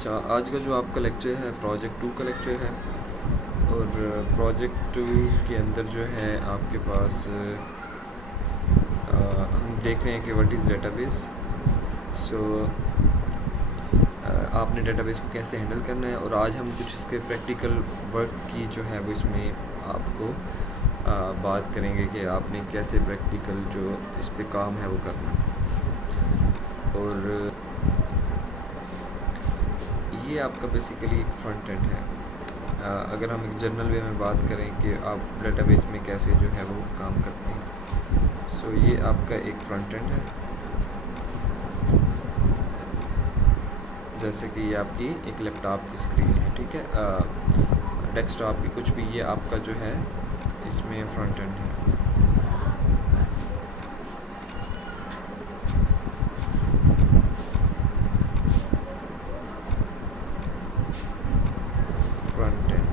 अच्छा, आज का जो आपका लेक्चर है प्रोजेक्ट 2 का लेक्चर है। और प्रोजेक्ट 2 के अंदर जो है आपके पास हम देख रहे हैं कि व्हाट इज़ डेटाबेस। सो आपने डेटाबेस को कैसे हैंडल करना है, और आज हम कुछ इसके प्रैक्टिकल वर्क की जो है वो इसमें आपको बात करेंगे कि आपने कैसे प्रैक्टिकल जो इस पे काम है वो करना है। और ये आपका बेसिकली एक फ्रंट एंड है। अगर हम एक जनरल वे में बात करें कि आप डेटाबेस में कैसे जो है वो काम करते हैं। सो ये आपका एक फ्रंट एंड है, जैसे कि ये आपकी एक लैपटॉप की स्क्रीन है, ठीक है, डेस्कटॉप की कुछ भी, ये आपका जो है इसमें फ्रंट एंड है। फ्रंट एंड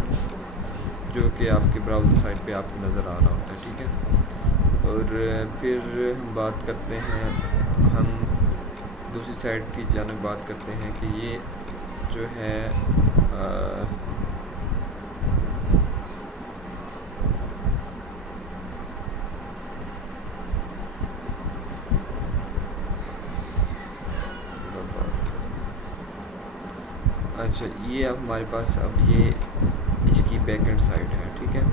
जो कि आपके ब्राउज़र साइट पे आपको नज़र आ रहा होता है, ठीक है। और फिर हम बात करते हैं, हम दूसरी साइड की जानिब बात करते हैं कि ये जो है अच्छा, ये अब हमारे पास अब ये इसकी बैक एंड साइड है, ठीक है,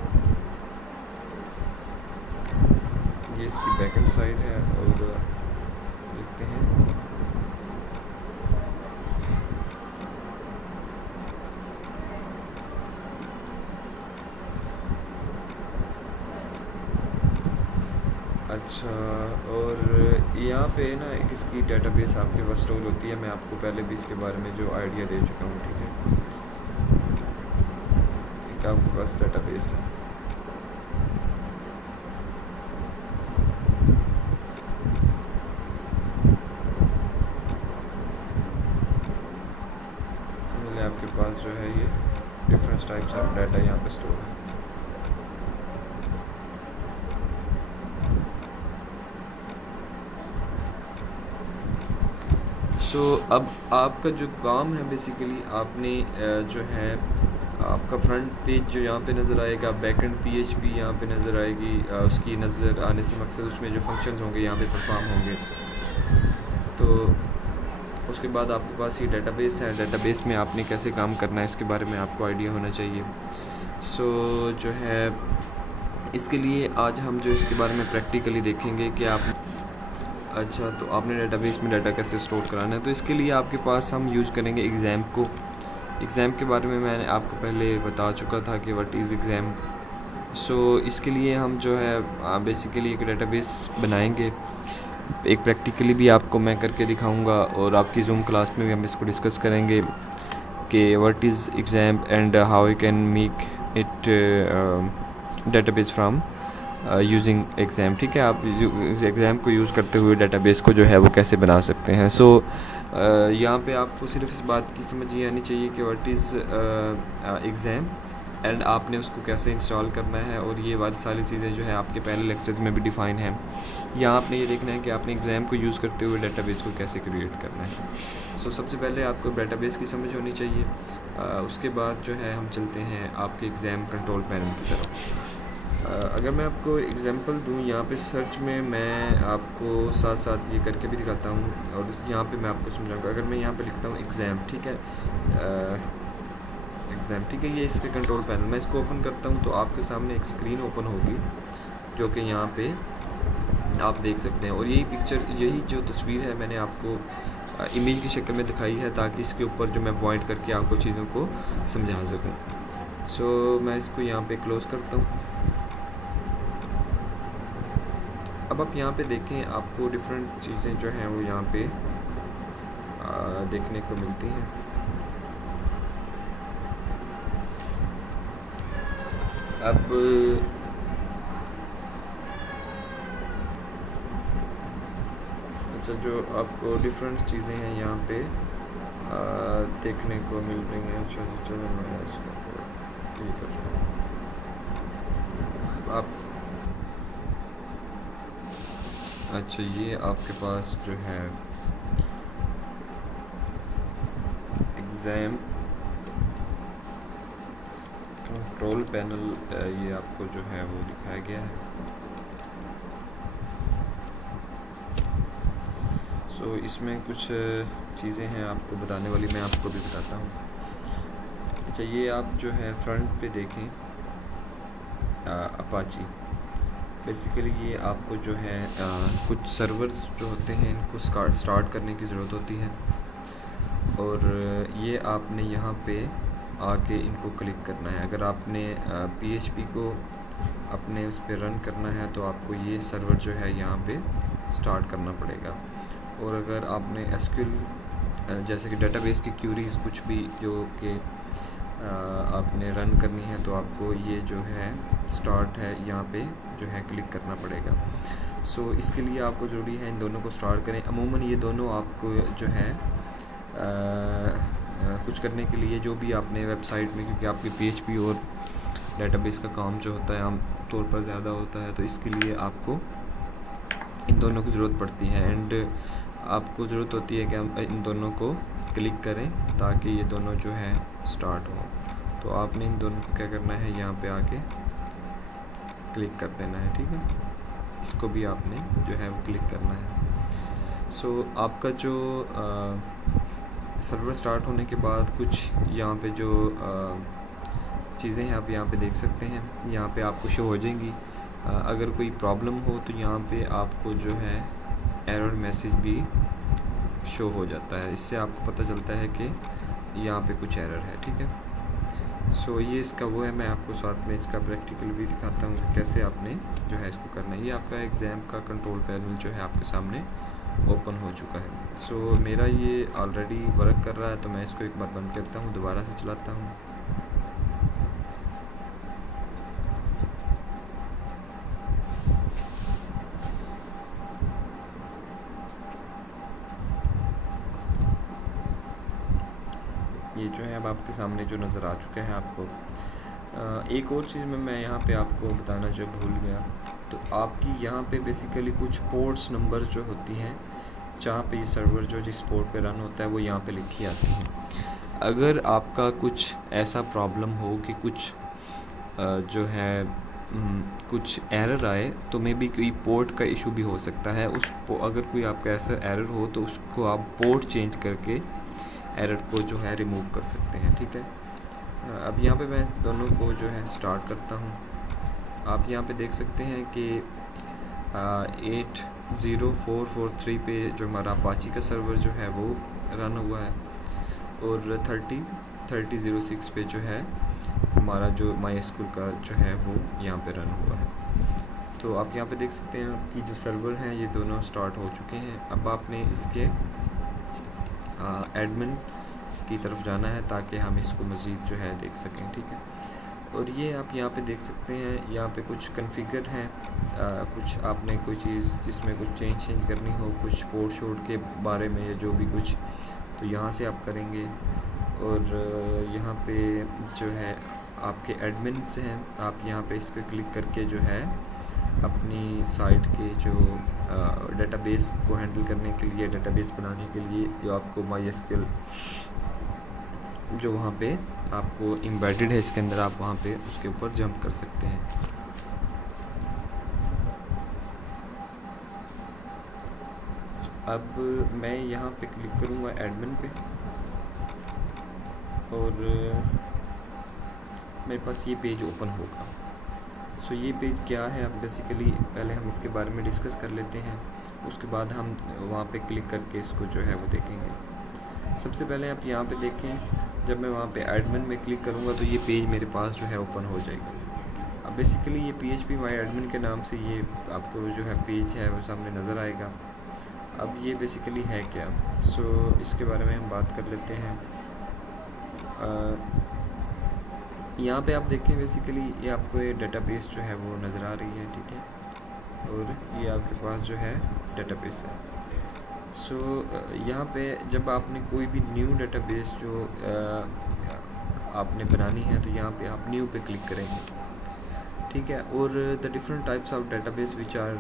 ये इसकी बैक एंड साइड है। और लिखते हैं अच्छा। और यहाँ पे ना एक इसकी डेटाबेस आपके पास स्टोर होती है। मैं आपको पहले भी इसके बारे में जो आइडिया दे चुका हूँ, ठीक है। एक आपके पास डेटाबेस है, समझ लें आपके पास जो है ये डिफरेंट टाइप्स ऑफ डाटा यहाँ पे स्टोर है। सो अब आपका जो काम है बेसिकली आपने जो है आपका फ्रंट पेज जो यहाँ पे नज़र आएगा, बैकएंड पीएचपी यहाँ पे नज़र आएगी। उसकी नज़र आने से मकसद उसमें जो फंक्शंस होंगे यहाँ पे परफॉर्म होंगे। तो उसके बाद आपके पास ये डेटाबेस है, डेटाबेस में आपने कैसे काम करना है इसके बारे में आपको आइडिया होना चाहिए। सो जो है इसके लिए आज हम जो इसके बारे में प्रैक्टिकली देखेंगे कि आप अच्छा, तो आपने डेटाबेस में डाटा कैसे स्टोर कराना है। तो इसके लिए आपके पास हम यूज़ करेंगे एग्ज़ाम को। एग्ज़ाम के बारे में मैंने आपको पहले बता चुका था कि व्हाट इज़ एग्ज़ाम। सो इसके लिए हम जो है बेसिकली एक डेटाबेस बनाएंगे। एक प्रैक्टिकली भी आपको मैं करके दिखाऊंगा, और आपकी जूम क्लास में भी हम इसको डिस्कस करेंगे कि what is exam and how you can make it database from using exam, ठीक है। आप एग्ज़ाम को यूज़ करते हुए डेटाबेस को जो है वो कैसे बना सकते हैं। सो यहाँ पे आपको सिर्फ इस बात की समझ ये आनी चाहिए कि व्हाट इज़ एग्ज़ाम एंड आपने उसको कैसे इंस्टॉल करना है, और ये वाली सारी चीज़ें जो है आपके पहले लेक्चर्स में भी डिफ़ाइन हैं। यहाँ आपने ये देखना है कि आपने एग्ज़ाम को यूज़ करते हुए डेटाबेस को कैसे क्रिएट करना है। सो सबसे पहले आपको डेटाबेस की समझ होनी चाहिए। उसके बाद जो है हम चलते हैं आपके एग्ज़ाम कंट्रोल पैनल की तरफ। अगर मैं आपको एग्जांपल दूं, यहाँ पे सर्च में मैं आपको साथ साथ ये करके भी दिखाता हूँ, और यहाँ पे मैं आपको समझाऊंगा। अगर मैं यहाँ पे लिखता हूँ एग्ज़ाम, ठीक है, एग्ज़ाम, ठीक है, ये इसके कंट्रोल पैनल, मैं इसको ओपन करता हूँ तो आपके सामने एक स्क्रीन ओपन होगी जो कि यहाँ पे आप देख सकते हैं। और यही पिक्चर, यही जो तस्वीर है मैंने आपको इमेज की शक्ल में दिखाई है, ताकि इसके ऊपर जो मैं पॉइंट करके आपको चीज़ों को समझा सकूँ। सो मैं इसको यहाँ पे क्लोज़ करता हूँ। अब आप यहाँ पे देखें, आपको डिफरेंट चीज़ें जो हैं वो यहाँ पे देखने को मिलती हैं। अब अच्छा, जो आपको डिफरेंट चीज़ें हैं यहाँ पे देखने को मिल रही हैं। चलो मैं इसको ये कर रहा हूँ। आप अच्छा, ये आपके पास जो है एग्ज़ाम कंट्रोल पैनल, ये आपको जो है वो दिखाया गया है। सो इसमें कुछ चीज़ें हैं आपको बताने वाली, मैं आपको भी बताता हूँ। अच्छा, ये आप जो है फ्रंट पे देखें अपाची। बेसिकली ये आपको जो है कुछ सर्वर्स जो होते हैं इनको स्टार्ट करने की ज़रूरत होती है, और ये आपने यहाँ पे आके इनको क्लिक करना है। अगर आपने PHP को अपने उस पर रन करना है तो आपको ये सर्वर जो है यहाँ पे स्टार्ट करना पड़ेगा। और अगर आपने SQL जैसे कि डेटाबेस की क्यूरीज़ कुछ भी जो कि आपने रन करनी है तो आपको ये जो है स्टार्ट है यहाँ पे जो है क्लिक करना पड़ेगा। सो इसके लिए आपको ज़रूरी है इन दोनों को स्टार्ट करें। अमूमन ये दोनों आपको जो है कुछ करने के लिए जो भी आपने वेबसाइट में, क्योंकि आपकी PHP और डेटाबेस का काम जो होता है आम तौर पर ज़्यादा होता है, तो इसके लिए आपको इन दोनों की ज़रूरत पड़ती है। एंड आपको ज़रूरत होती है कि हम इन दोनों को क्लिक करें ताकि ये दोनों जो है स्टार्ट हो। तो आपने इन दोनों को क्या करना है, यहाँ पे आके क्लिक कर देना है, ठीक है। इसको भी आपने जो है वो क्लिक करना है। सो आपका जो सर्वर स्टार्ट होने के बाद कुछ यहाँ पे जो चीज़ें हैं आप यहाँ पे देख सकते हैं, यहाँ पे आपको शो हो जाएंगी। अगर कोई प्रॉब्लम हो तो यहाँ पे आपको जो है एरर मैसेज भी शो हो जाता है। इससे आपको पता चलता है कि यहाँ पे कुछ एरर है, ठीक है। सो ये इसका वो है, मैं आपको साथ में इसका प्रैक्टिकल भी दिखाता हूँ कि कैसे आपने जो है इसको करना है। ये आपका एग्ज़ाम का कंट्रोल पैनल जो है आपके सामने ओपन हो चुका है। सो मेरा ये ऑलरेडी वर्क कर रहा है, तो मैं इसको एक बार बंद करता हूँ, दोबारा से चलाता हूँ। ये जो है अब आपके सामने जो नज़र आ चुका है आपको। एक और चीज़ मैं यहाँ पे आपको बताना जो भूल गया, तो आपकी यहाँ पे बेसिकली कुछ पोर्ट्स नंबर जो होती हैं, जहाँ पे ये सर्वर जो जिस पोर्ट पे रन होता है वो यहाँ पे लिखी आती है। अगर आपका कुछ ऐसा प्रॉब्लम हो कि कुछ जो है कुछ एरर आए, तो मे बी कोई पोर्ट का इशू भी हो सकता है। अगर कोई आपका ऐसा एरर हो तो उसको आप पोर्ट चेंज करके एरर को जो है रिमूव कर सकते हैं, ठीक है। अब यहाँ पे मैं दोनों को जो है स्टार्ट करता हूँ। आप यहाँ पे देख सकते हैं कि 80443 पे जो हमारा अपाची का सर्वर जो है वो रन हुआ है, और 3006 पे जो है हमारा जो MySQL का जो है वो यहाँ पे रन हुआ है। तो आप यहाँ पे देख सकते हैं आपकी जो सर्वर हैं ये दोनों स्टार्ट हो चुके हैं। अब आपने इसके एडमिन की तरफ जाना है ताकि हम इसको मज़ीद जो है देख सकें, ठीक है। और ये आप यहाँ पे देख सकते हैं, यहाँ पे कुछ कॉन्फ़िगर हैं, कुछ आपने कोई चीज़ जिसमें कुछ चेंज करनी हो, कुछ पोर्ट शोर्ट के बारे में या जो भी कुछ, तो यहाँ से आप करेंगे। और यहाँ पे जो है आपके एडमिन्स हैं, आप यहाँ पे इस पर क्लिक करके जो है अपनी साइट के जो डेटाबेस को हैंडल करने के लिए, डेटाबेस बनाने के लिए जो आपको MySQL जो वहाँ पे आपको एम्बेडेड है इसके अंदर, आप वहाँ पे उसके ऊपर जंप कर सकते हैं। अब मैं यहाँ पे क्लिक करूँगा एडमिन पे, और मेरे पास ये पेज ओपन होगा। सो ये पेज क्या है, अब बेसिकली पहले हम इसके बारे में डिस्कस कर लेते हैं, उसके बाद हम वहाँ पे क्लिक करके इसको जो है वो देखेंगे। सबसे पहले आप यहाँ पे देखें, जब मैं वहाँ पे एडमिन में क्लिक करूँगा तो ये पेज मेरे पास जो है ओपन हो जाएगा। अब बेसिकली ये PHP माई एडमिन के नाम से ये आपको जो है पेज है वो सामने नज़र आएगा। अब ये बेसिकली है क्या, सो इसके बारे में हम बात कर लेते हैं। यहाँ पे आप देखें बेसिकली ये आपको ये डेटाबेस जो है वो नज़र आ रही है, ठीक है। और ये आपके पास जो है डेटाबेस है। सो यहाँ पे जब आपने कोई भी न्यू डेटाबेस जो आपने बनानी है, तो यहाँ पे आप न्यू पे क्लिक करेंगे, ठीक है। और the different types of database which are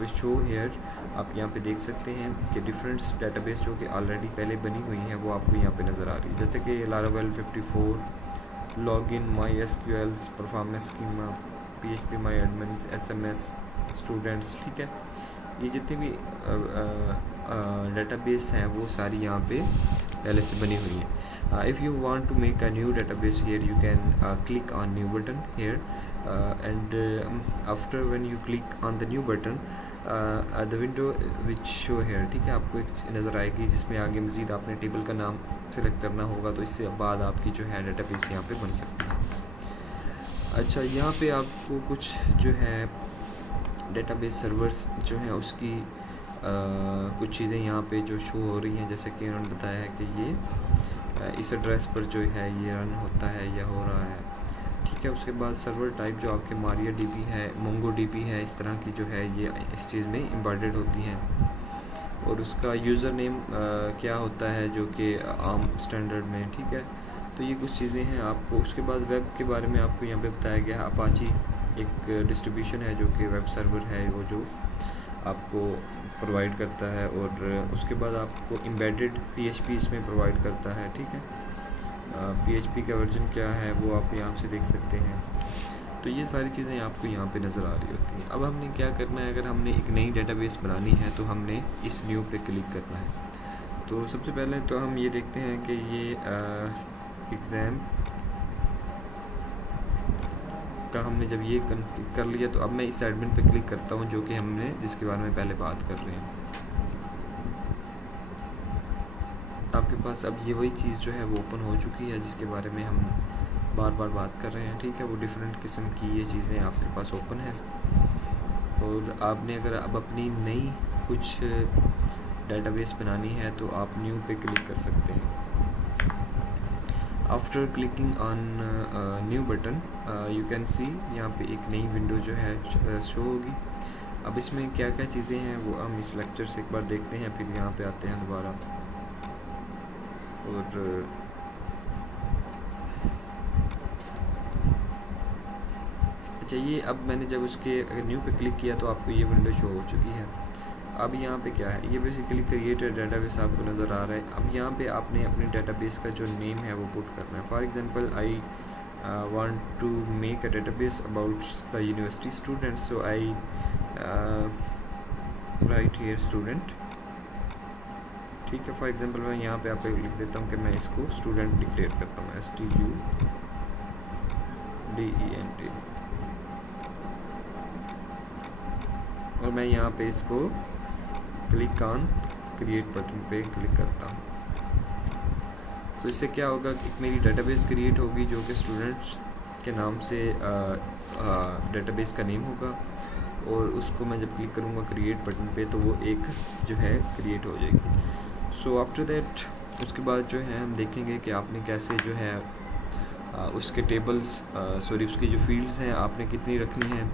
which show here, आप यहाँ पे देख सकते हैं कि डिफरेंट डेटाबेस जो कि ऑलरेडी पहले बनी हुई हैं वो आपको यहाँ पे नज़र आ रही है, जैसे कि Laravel 54, login, my SQL, performance schema, PHP my admins, SMS students, ठीक है। ये जितनी भी डेटाबेस हैं वो सारी यहाँ पे पहले से बनी हुई हैं। If you want to make a new database here, you can click on new button here, and after when you click on the new button, the window which show here, ठीक है, आपको एक नज़र आएगी जिसमें आगे मज़ीद आपने टेबल का नाम सेलेक्ट करना होगा, तो इससे बाद आपकी जो है डेटाबेस यहाँ पे बन सकती है। अच्छा, यहाँ पे आपको कुछ जो है डेटाबेस सर्वर्स जो है उसकी कुछ चीज़ें यहाँ पे जो शो हो रही हैं, जैसे कि उन्होंने बताया है कि ये इस एड्रेस पर जो है ये रन होता है या हो रहा है, ठीक है। उसके बाद सर्वर टाइप जो आपके मारिया DB है, मोंगो DB है, इस तरह की जो है ये इस चीज़ में एम्बेडेड होती हैं। और उसका यूज़र नेम क्या होता है जो कि आम स्टैंडर्ड में, ठीक है। तो ये कुछ चीज़ें हैं आपको। उसके बाद वेब के बारे में आपको यहाँ पे बताया गया है। अपाची एक डिस्ट्रीब्यूशन है जो कि वेब सर्वर है वो जो आपको प्रोवाइड करता है, और उसके बाद आपको एम्बेडेड PHP इसमें प्रोवाइड करता है, ठीक है। PHP का वर्जन क्या है वो आप यहाँ से देख सकते हैं। तो ये सारी चीज़ें आपको यहाँ पे नज़र आ रही होती हैं। अब हमने क्या करना है, अगर हमने एक नई डेटाबेस बनानी है तो हमने इस न्यू पे क्लिक करना है। तो सबसे पहले तो हम ये देखते हैं कि ये एग्ज़ाम का हमने जब ये कर लिया, तो अब मैं इस एडमिन पे क्लिक करता हूँ जो कि हमने जिसके बारे में पहले बात कर रहे हैं। आपके पास अब ये वही चीज़ जो है वो ओपन हो चुकी है जिसके बारे में हम बार बार बात कर रहे हैं, ठीक है। वो डिफरेंट किस्म की ये चीज़ें आपके पास ओपन है, और आपने अगर अब अपनी नई कुछ डेटाबेस बनानी है तो आप न्यू पे क्लिक कर सकते हैं। After clicking on new button you can see, यहाँ पे एक नई विंडो जो है शो होगी। अब इसमें क्या क्या चीज़ें हैं वो हम इस लेक्चर से एक बार देखते हैं, फिर यहाँ पे आते हैं दोबारा। और अच्छा, ये अब मैंने जब उसके अगर न्यू पे क्लिक किया तो आपको ये विंडो शो हो चुकी है। अब यहाँ पे क्या है, ये बेसिकली क्रिएटेड डेटाबेस आपको नज़र आ रहा है। अब यहाँ पे आपने अपने डेटाबेस का जो नेम है वो पुट करना है। For example, I want to make a database about the university student, so I write here student, ठीक है। फॉर एग्जांपल मैं यहाँ पे आप लिख देता हूँ कि मैं इसको स्टूडेंट डिक्लेयर करता हूँ, STUDENT, और मैं यहाँ पे इसको क्लिक ऑन क्रिएट बटन पे क्लिक करता हूँ। तो इससे क्या होगा कि मेरी डेटाबेस क्रिएट होगी जो कि स्टूडेंट्स के नाम से डेटाबेस का नेम होगा, और उसको मैं जब क्लिक करूँगा क्रिएट बटन पे तो वो एक जो है क्रिएट हो जाएगी। सो आफ्टर दैट उसके बाद जो है हम देखेंगे कि आपने कैसे जो है उसके टेबल्स उसकी जो फील्ड्स हैं आपने कितनी रखनी है,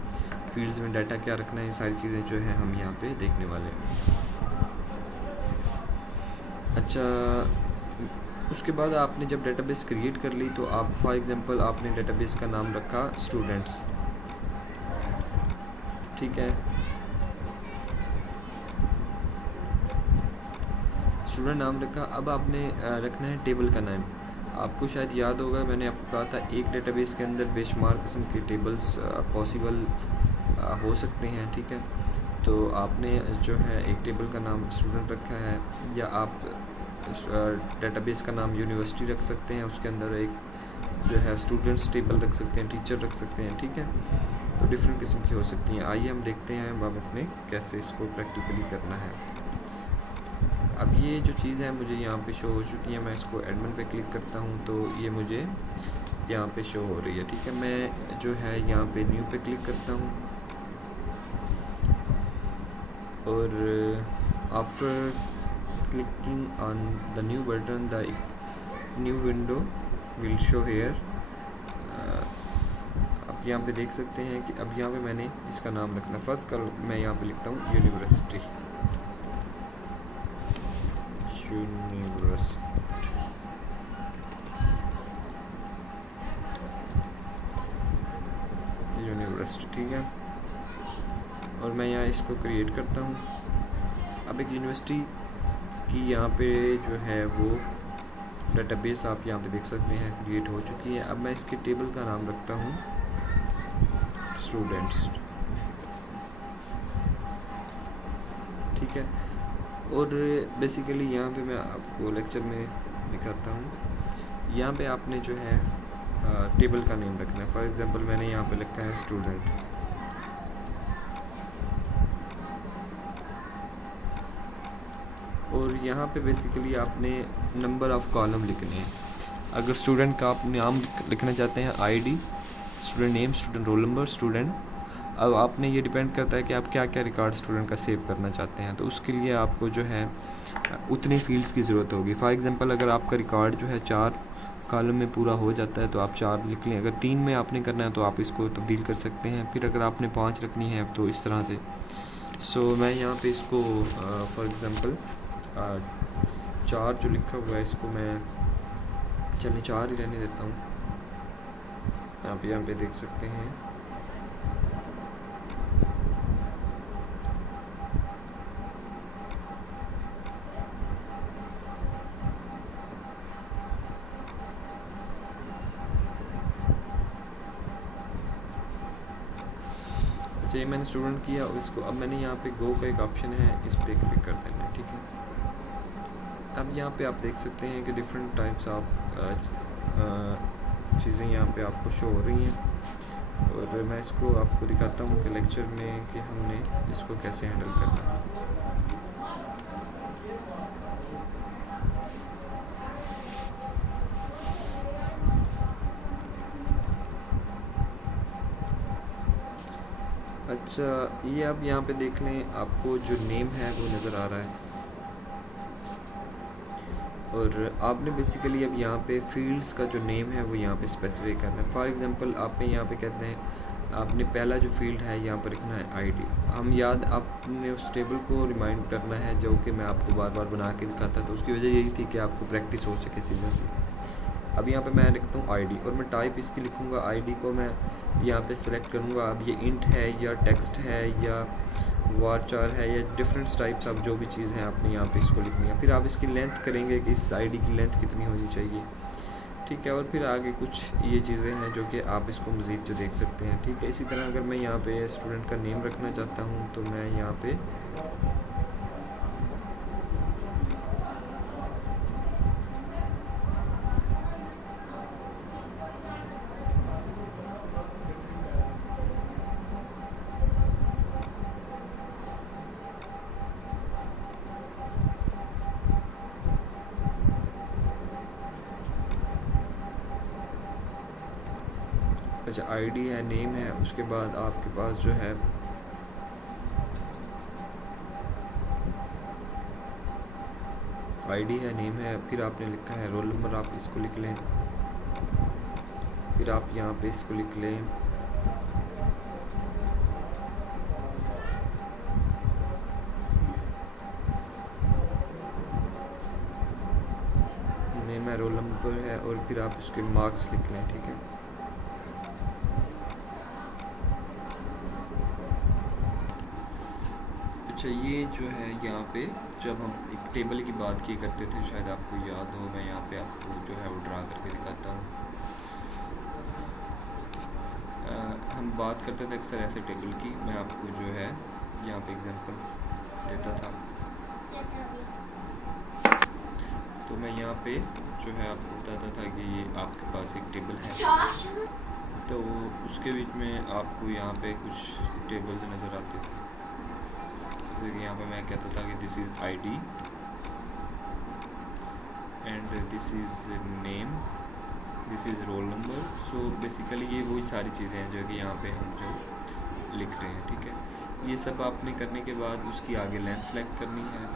फील्ड्स में डाटा क्या रखना है, ये सारी चीज़ें जो है हम यहाँ पे देखने वाले हैं। अच्छा, उसके बाद आपने जब डेटाबेस क्रिएट कर ली तो आप फॉर एग्जांपल आपने डेटाबेस का नाम रखा स्टूडेंट्स, ठीक है। स्टूडेंट नाम रखा। अब आपने रखना है टेबल का नाम। आपको शायद याद होगा मैंने आपको कहा था एक डेटाबेस के अंदर बेशुमार किस्म के टेबल्स पॉसिबल हो सकते हैं, ठीक है। तो आपने जो है एक टेबल का नाम स्टूडेंट रखा है, या आप डेटाबेस का नाम यूनिवर्सिटी रख सकते हैं, उसके अंदर एक जो है स्टूडेंट्स टेबल रख सकते हैं, टीचर रख सकते हैं, ठीक है। तो डिफरेंट किस्म की हो सकती हैं। आइए हम देखते हैं अब अपने कैसे इसको प्रैक्टिकली करना है। अब ये जो चीज़ है मुझे यहाँ पे शो हो चुकी है। मैं इसको एडमिन पे क्लिक करता हूँ तो ये मुझे यहाँ पे शो हो रही है, ठीक है। मैं जो है यहाँ पे न्यू पे क्लिक करता हूँ, और after clicking on the new button the new window will show here. आप यहाँ पे देख सकते हैं कि अब यहाँ पे मैंने इसका नाम रखना। फर्स्ट कल मैं यहाँ पे लिखता हूँ यूनिवर्सिटी। फर्स्ट, ठीक है। और मैं यहाँ इसको क्रिएट करता हूँ। अब एक यूनिवर्सिटी की यहाँ पे जो है वो डेटाबेस आप यहाँ पे देख सकते हैं क्रिएट हो चुकी है। अब मैं इसके टेबल का नाम रखता हूँ स्टूडेंट्स, ठीक है। और बेसिकली यहाँ पे मैं आपको लेक्चर में दिखाता हूँ। यहाँ पे आपने जो है टेबल का नेम रखना है। फॉर एग्जांपल मैंने यहाँ पे लिखा है स्टूडेंट, और यहाँ पे बेसिकली आपने नंबर ऑफ़ कॉलम लिखने हैं। अगर स्टूडेंट का आप नाम लिखना चाहते हैं ID, student name, student roll number, student, अब आपने ये डिपेंड करता है कि आप क्या क्या रिकॉर्ड स्टूडेंट का सेव करना चाहते हैं। तो उसके लिए आपको जो है उतने फील्ड्स की ज़रूरत होगी। फॉर एग्जांपल अगर आपका रिकॉर्ड जो है 4 कॉलम में पूरा हो जाता है तो आप 4 लिख लें। अगर 3 में आपने करना है तो आप इसको तब्दील कर सकते हैं। फिर अगर आपने 5 रखनी है तो इस तरह से। सो मैं यहाँ पे इसको फॉर एग्ज़ाम्पल 4 जो लिखा हुआ है इसको मैं चलिए 4 ही रहने देता हूँ। आप यहाँ पे देख सकते हैं अच्छा, ये मैंने स्टूडेंट किया और इसको अब मैंने यहाँ पे गो का एक ऑप्शन है, इस पर क्लिक कर देना है, ठीक है। अब यहाँ पे आप देख सकते हैं कि डिफरेंट टाइप्स ऑफ चीज़ें यहाँ पे आपको शो हो रही हैं। और मैं इसको आपको दिखाता हूँ कि लेक्चर में कि हमने इसको कैसे हैंडल करना है। अच्छा, ये आप यहाँ पे देख लें, आपको जो नेम है वो नज़र आ रहा है। और आपने बेसिकली अब यहाँ पे फील्ड्स का जो नेम है वो यहाँ पे स्पेसिफाई करना है। फॉर एग्जांपल आपने यहाँ पे कहते हैं आपने पहला जो फील्ड है यहाँ पर लिखना है आईडी। हम याद आपने उस टेबल को रिमाइंड करना है जो कि मैं आपको बार बार बना के दिखाता था। तो उसकी वजह यही थी कि आपको प्रैक्टिस हो सके चीज़ों की। अब यहाँ पे मैं लिखता हूँ आईडी और मैं टाइप इसकी लिखूँगा। आईडी को मैं यहाँ पे सेलेक्ट करूँगा। अब ये इंट है या टेक्स्ट है या वारचार है या डिफरेंट टाइप्स ऑफ जो भी चीज़ है आपने यहाँ पे इसको लिखनी है। फिर आप इसकी लेंथ करेंगे कि इस आईडी की लेंथ कितनी होनी चाहिए, ठीक है। और फिर आगे कुछ ये चीज़ें हैं जो कि आप इसको मज़ीद जो देख सकते हैं, ठीक है। इसी तरह अगर मैं यहाँ पे स्टूडेंट का नेम रखना चाहता हूँ तो मैं यहाँ पे अच्छा आईडी है, नेम है, उसके बाद आपके पास जो है आईडी है, नेम है, फिर आपने लिखा है रोल नंबर, आप इसको लिख लें। फिर आप यहाँ पे इसको लिख लें नेम है, रोल नंबर है, और फिर आप इसके मार्क्स लिख लें, ठीक है। अच्छा, ये जो है यहाँ पे जब हम एक टेबल की बात किए करते थे, शायद आपको याद हो, मैं यहाँ पे आपको जो है वो ड्रा करके दिखाता हूँ। हम बात करते थे अक्सर ऐसे टेबल की। मैं आपको जो है यहाँ पे एग्जांपल देता था। तो मैं यहाँ पे जो है आपको बताता था कि ये आपके पास एक टेबल है, तो उसके बीच में आपको यहाँ पे कुछ टेबल्स नज़र आते थे। जैसे कि यहाँ पे मैं कहता था कि this is ID and this is name, this is roll number. So basically ये वही सारी चीज़ें हैं जो कि यहाँ पे हम जो लिख रहे हैं, ठीक है। ये सब आपने करने के बाद उसकी आगे लेंथ सेलेक्ट करनी है।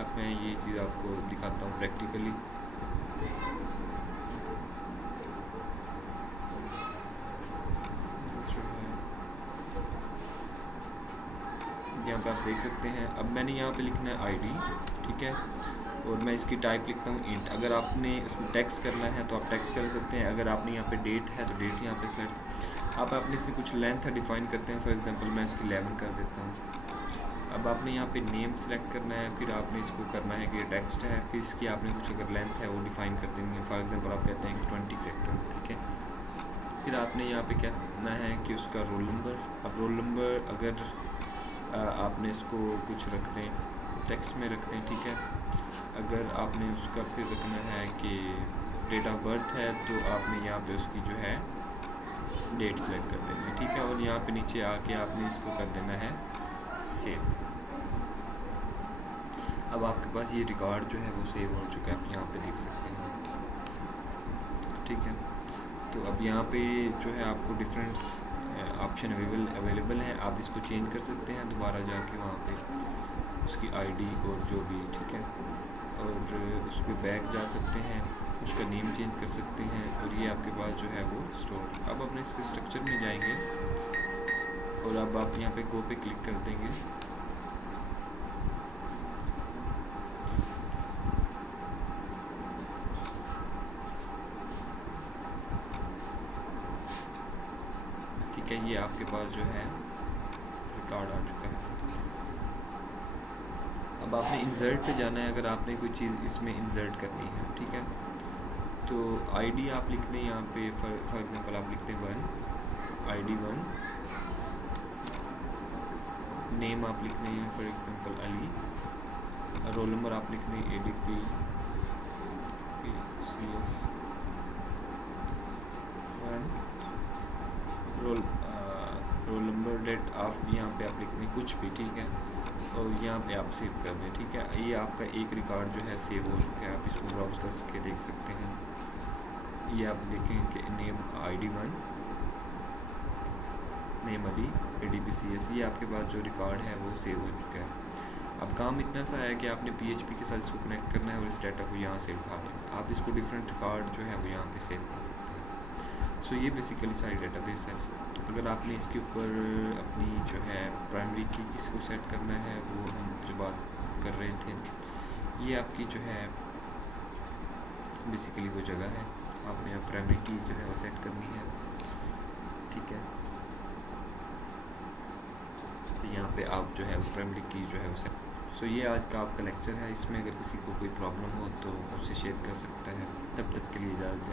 अब मैं ये चीज़ आपको दिखाता हूँ प्रैक्टिकली। यहाँ पे आप देख सकते हैं। अब मैंने यहाँ पे लिखना है आईडी, ठीक है, और मैं इसकी टाइप लिखता हूँ इंट। अगर आपने इसमें टेक्स्ट करना है तो आप टेक्स्ट कर सकते हैं। अगर आपने यहाँ पे डेट है तो डेट यहाँ पे सेलेक्ट। आप अपने इसमें कुछ लेंथ डिफाइन करते हैं, फॉर एग्जांपल मैं इसकी 11 कर देता हूँ। अब आपने यहाँ पे नेम सेलेक्ट करना है, फिर आपने इसको करना है कि टेक्स्ट है, फिर इसकी आपने कुछ अगर लेंथ है वो डिफाइन कर देंगे। फॉर एग्जांपल आप कहते हैं कि 20 कैरेक्टर, ठीक है। फिर आपने यहाँ पे क्या करना है कि उसका रोल नंबर, अब रोल नंबर अगर आपने इसको कुछ रख दें, टेक्स्ट में रख दें, ठीक है। अगर आपने उसका फिर रखना है कि डेट ऑफ बर्थ है तो आपने यहाँ पे उसकी जो है डेट सेलेक्ट कर देनी है, ठीक है। और यहाँ पे नीचे आके आपने इसको कर देना है सेव। अब आपके पास ये रिकॉर्ड जो है वो सेव हो चुका है, आप यहाँ पे देख सकते हैं, ठीक है। तो अब यहाँ पे जो है आपको डिफरेंट ऑप्शन अवेलेबल हैं, आप इसको चेंज कर सकते हैं दोबारा जाके वहाँ पे उसकी आईडी और जो भी, ठीक है। और उस पर बैक जा सकते हैं, उसका नेम चेंज कर सकते हैं, और ये आपके पास जो है वो स्टोर। अब अपने इसके स्ट्रक्चर में जाएंगे और अब आप यहाँ पे गो पे क्लिक कर देंगे। ठीक है, ये आपके पास जो है रिकॉर्ड आ चुका है। अब आपने इंसर्ट पे जाना है अगर आपने कोई चीज़ इसमें इंसर्ट करनी है, ठीक है। तो आईडी आप लिख दें यहाँ पे, फॉर एग्जांपल आप लिख दें 1, आईडी 1, नेम आप लिख दें for example Ali, roll number आप लिख दें ADP CS 1, roll number, date आप यहाँ पे आप लिख दें कुछ भी, ठीक है। और यहाँ पे आप सेव कर दें, ठीक है। ये आपका एक रिकॉर्ड जो है सेव हो चुका है, आप इसको ब्राउज करके देख सकते हैं। ये आप देखें कि name ID 1, name Ali, ADP CS, ये आपके पास जो रिकॉर्ड है वो सेव हो चुका है। अब काम इतना सा है कि आपने PHP के साथ इसको कनेक्ट करना है और इस डाटा को यहाँ से उठा लेना। आप इसको डिफरेंट रिकॉर्ड जो है वो यहाँ पे सेव कर सकते हैं। सो ये बेसिकली सारी डेटाबेस है। अगर आपने इसके ऊपर अपनी जो है प्राइमरी की किसको सेट करना है, वो हम जो बात कर रहे थे, ये आपकी जो है बेसिकली वो जगह है, आपने प्राइमरी की जो है वो सेट करनी है, ठीक है। तो यहाँ पे आप जो है प्राइमरी की जो है वो सेट। सो ये आज का आपका लेक्चर है, इसमें अगर किसी को कोई प्रॉब्लम हो तो मुझसे शेयर कर सकता है। तब तक के लिए इजाज़त।